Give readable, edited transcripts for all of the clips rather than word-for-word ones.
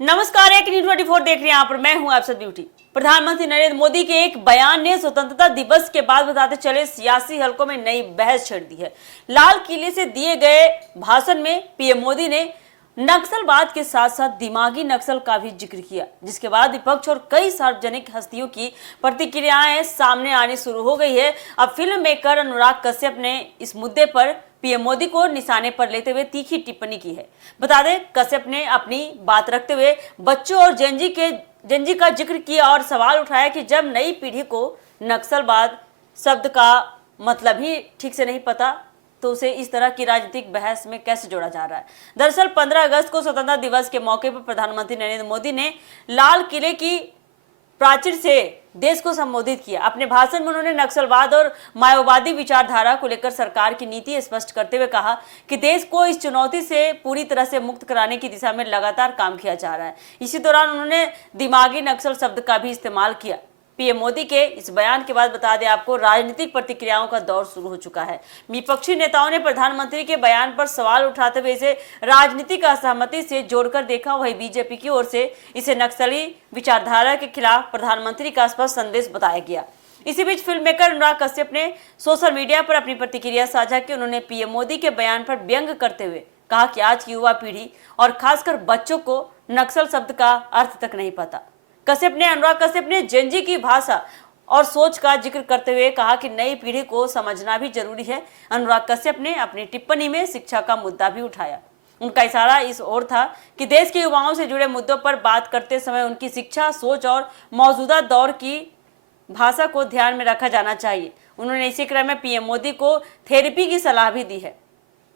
नमस्कार, एक न्यूज़ 24 देख रहे हैं। यहाँ पर मैं हूं आपसे ब्यूटी। प्रधानमंत्री नरेंद्र मोदी के एक बयान ने स्वतंत्रता दिवस के बाद बताते चले सियासी हलकों में नई बहस छेड़ दी है। लाल किले से दिए गए भाषण में पीएम मोदी ने नक्सलवाद के साथ साथ दिमागी नक्सल का भी जिक्र किया, जिसके बाद विपक्ष और कई सार्वजनिक हस्तियों की प्रतिक्रियाएं सामने आनी शुरू हो गई है। अब फिल्म मेकर अनुराग कश्यप ने इस मुद्दे पर पीएम मोदी को निशाने पर लेते हुए तीखी टिप्पणी की है। बता दें, कश्यप ने अपनी बात रखते हुए बच्चों और जेनजी का जिक्र किया और सवाल उठाया कि जब नई पीढ़ी को नक्सलवाद शब्द का मतलब ही ठीक से नहीं पता तो उसे इस तरह की राजनीतिक बहस में कैसे जोड़ा जा रहा है। दरअसल 15 अगस्त को स्वतंत्रता दिवस के मौके पर प्रधानमंत्री नरेंद्र मोदी ने लाल किले की प्राचीर से देश को संबोधित किया। अपने भाषण में उन्होंने नक्सलवाद और माओवादी विचारधारा को लेकर सरकार की नीति स्पष्ट करते हुए कहा कि देश को इस चुनौती से पूरी तरह से मुक्त कराने की दिशा में लगातार काम किया जा रहा है। इसी दौरान उन्होंने दिमागी नक्सल शब्द का भी इस्तेमाल किया। पीएम मोदी के इस बयान के बाद बता दें आपको, राजनीतिक प्रतिक्रियाओं का दौर शुरू हो चुका है। विपक्षी नेताओं ने प्रधानमंत्री के बयान पर सवाल उठाते हुए इसे राजनीतिक असहमति से जोड़कर देखा। वहीं बीजेपी की ओर से इसे नक्सली विचारधारा के खिलाफ प्रधानमंत्री का स्पष्ट संदेश बताया गया। इसी बीच फिल्म मेकर अनुराग कश्यप ने सोशल मीडिया पर अपनी प्रतिक्रिया साझा की। उन्होंने पीएम मोदी के बयान पर व्यंग करते हुए कहा कि आज की युवा पीढ़ी और खासकर बच्चों को नक्सल शब्द का अर्थ तक नहीं पता। अनुराग कश्यप ने जेनजी की भाषा और सोच का जिक्र करते हुए कहा कि नई पीढ़ी को समझना भी जरूरी है। अनुराग कश्यप ने अपनी टिप्पणी में शिक्षा का मुद्दा भी उठाया। उनका इशारा इस ओर था कि देश के युवाओं से जुड़े मुद्दों पर बात करते समय उनकी शिक्षा, सोच और मौजूदा दौर की भाषा को ध्यान में रखा जाना चाहिए। उन्होंने इसी क्रम में पीएम मोदी को थेरेपी की सलाह भी दी है।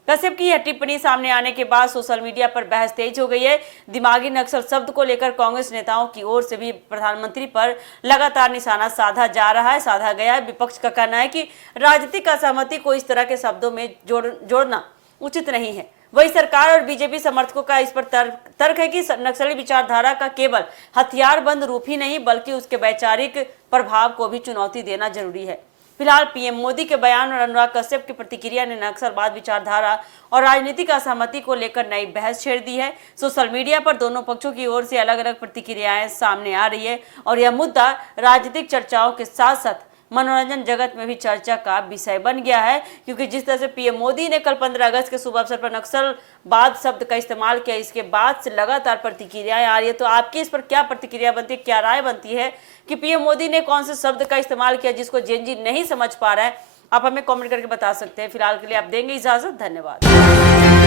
कश्यप की यह टिप्पणी सामने आने के बाद सोशल मीडिया पर बहस तेज हो गई है। दिमागी नक्सल शब्द को लेकर कांग्रेस नेताओं की ओर से भी प्रधानमंत्री पर लगातार निशाना साधा गया है। विपक्ष का कहना है कि राजनीतिक असहमति को इस तरह के शब्दों में जोड़ना उचित नहीं है। वही सरकार और बीजेपी समर्थकों का इस पर तर्क है कि नक्सली विचारधारा का केवल हथियारबंद रूप ही नहीं बल्कि उसके वैचारिक प्रभाव को भी चुनौती देना जरूरी है। फिलहाल पीएम मोदी के बयान और अनुराग कश्यप की प्रतिक्रिया ने नक्सलवाद विचारधारा और राजनीतिक असहमति को लेकर नई बहस छेड़ दी है। सोशल मीडिया पर दोनों पक्षों की ओर से अलग अलग प्रतिक्रियाएं सामने आ रही है और यह मुद्दा राजनीतिक चर्चाओं के साथ साथ मनोरंजन जगत में भी चर्चा का विषय बन गया है, क्योंकि जिस तरह से पीएम मोदी ने कल 15 अगस्त के शुभ अवसर पर नक्सलवाद शब्द का इस्तेमाल किया, इसके बाद से लगातार प्रतिक्रियाएं आ रही है। तो आपकी इस पर क्या प्रतिक्रिया बनती है, क्या राय बनती है कि पीएम मोदी ने कौन से शब्द का इस्तेमाल किया जिसको जेनजी नहीं समझ पा रहा है? आप हमें कॉमेंट करके बता सकते हैं। फिलहाल के लिए आप देंगे इजाजत। धन्यवाद।